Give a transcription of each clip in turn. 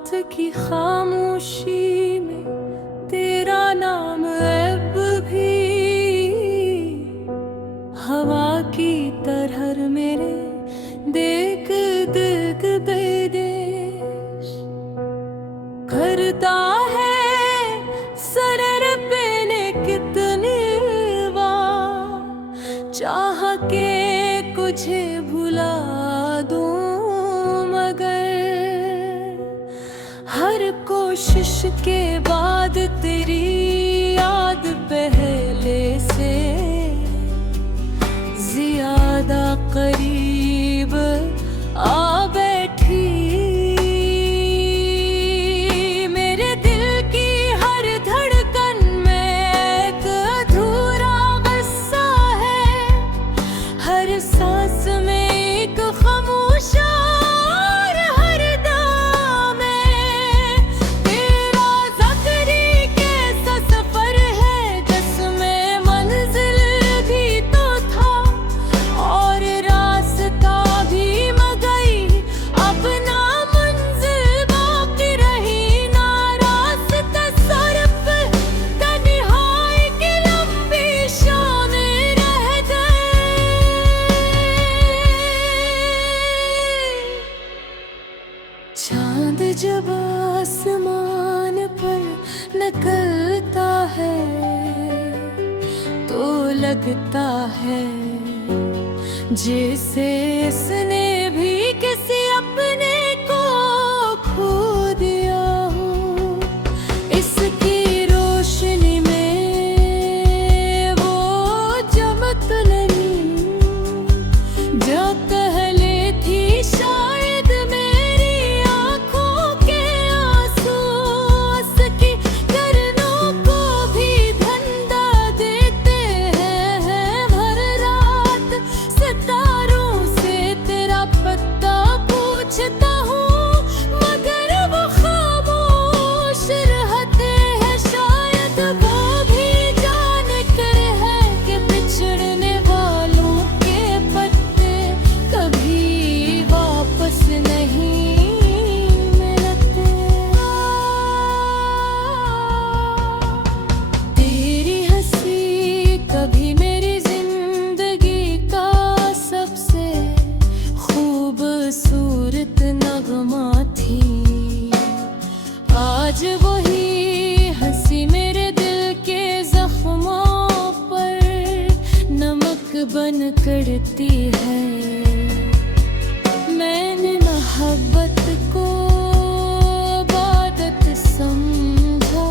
रात की खामोशी में तेरा नाम अब भी हवा की तरह मेरे देख दिल बेदेश करता है। सरर पे ने कितनी बार चाह के तुझे भुला दूं, मगर हर कोशिश के बाद तेरी याद पहले से ज्यादा करीब आ बैठी। मेरे दिल की हर धड़कन में एक अधूरा किस्सा है, हर सांस में एक खामोशा चांद जब आसमान पर निकलता है तो लगता है जैसे इसने भी किसी अपने को खो दिया हो। इसकी रोशनी में वो चमक नहीं जो पहले थी, शायद आज वही हंसी मेरे दिल के जख्मों पर नमक बन करती है। मैंने मोहब्बत को इबादत समझा,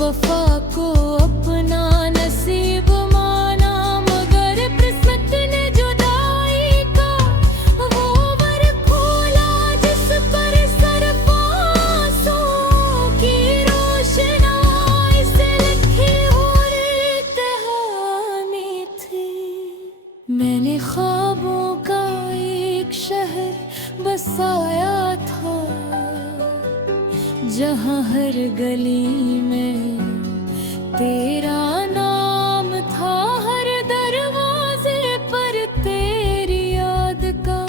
वफा को अपना नसीब माना, मगर किस्मत ने जुदाई का वो वर खोला जिस पर सरफ मैंने ख्वाबों का एक शहर बसाया था, जहाँ हर गली में तेरा नाम था, हर दरवाजे पर तेरी याद का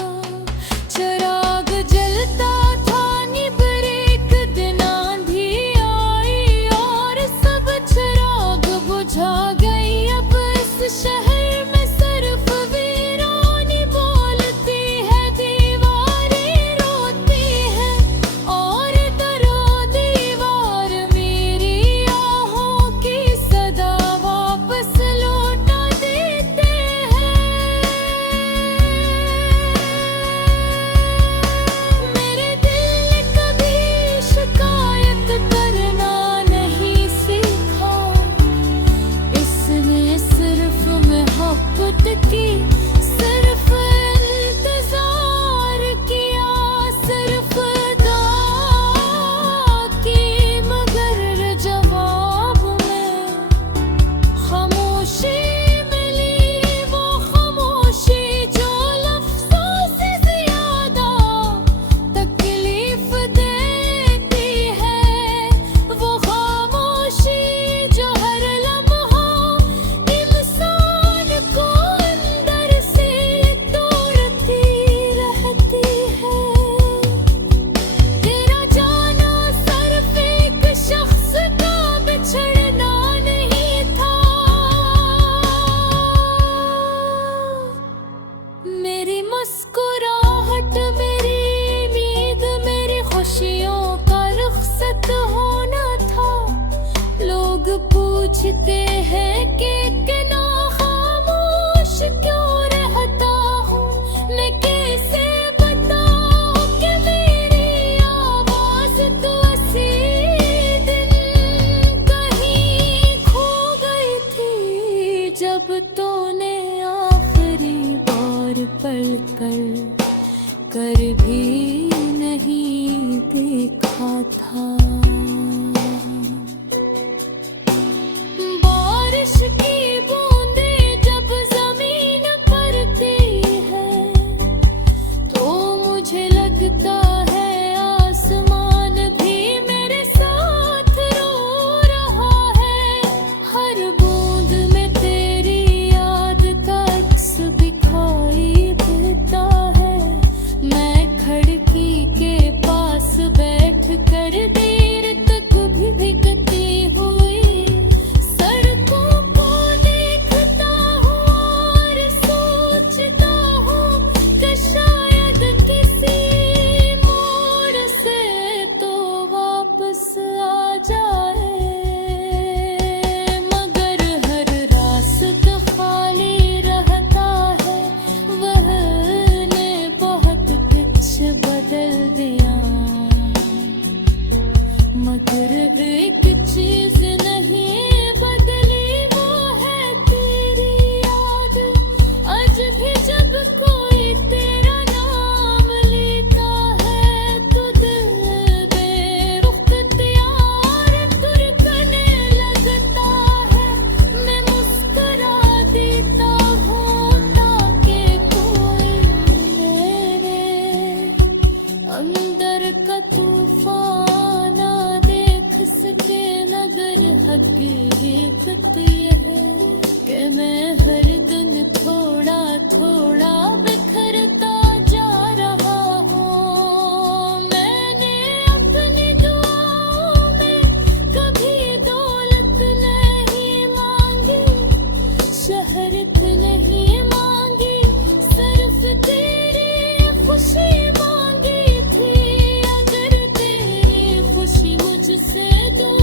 चिराग जलता था। निबर एक दिन आंधी आई और सब चिराग बुझा गई। अब इस शहर सदा तूने आखिरी बार पल कर भी नहीं देखा था। बारिश की बूंदें जब जमीन पड़ती है तो मुझे लगता है आसमान भी मेरे साथ रो रहा है। हर बूंद में तेरी याद का अक्स दिखाई देता है। मैं खिड़की के पास बैठ कर देर तक भी भीगती हुई सड़कों को देखता हूँ और सोचता हूँ कि शायद किसी मोड़ से तो वापस आ जाए। मगर हर रास्ता खाली रहता है, वह ने बहुत कुछ बदल दिया। मगर एक चीज नहीं बदली, वो है तेरी याद। आज भी जब कोई तेरा नाम लेता है तो दिल बेरुख त्यार तुरकने लगता है। मैं मुस्कुरा देता हूँ ताकि कोई मेरे अंदर का तूफान ना देख सके। मगर हकीकत ये है कि मैं हर दिन थोड़ा थोड़ा बिखरता जा रहा हूँ। मैंने अपनी दुआओं में कभी दौलत नहीं मांगी, शहरत नहीं मांगी, सिर्फ तेरी खुशी मांगी थी। अगर तेरी खुशी मुझसे दूर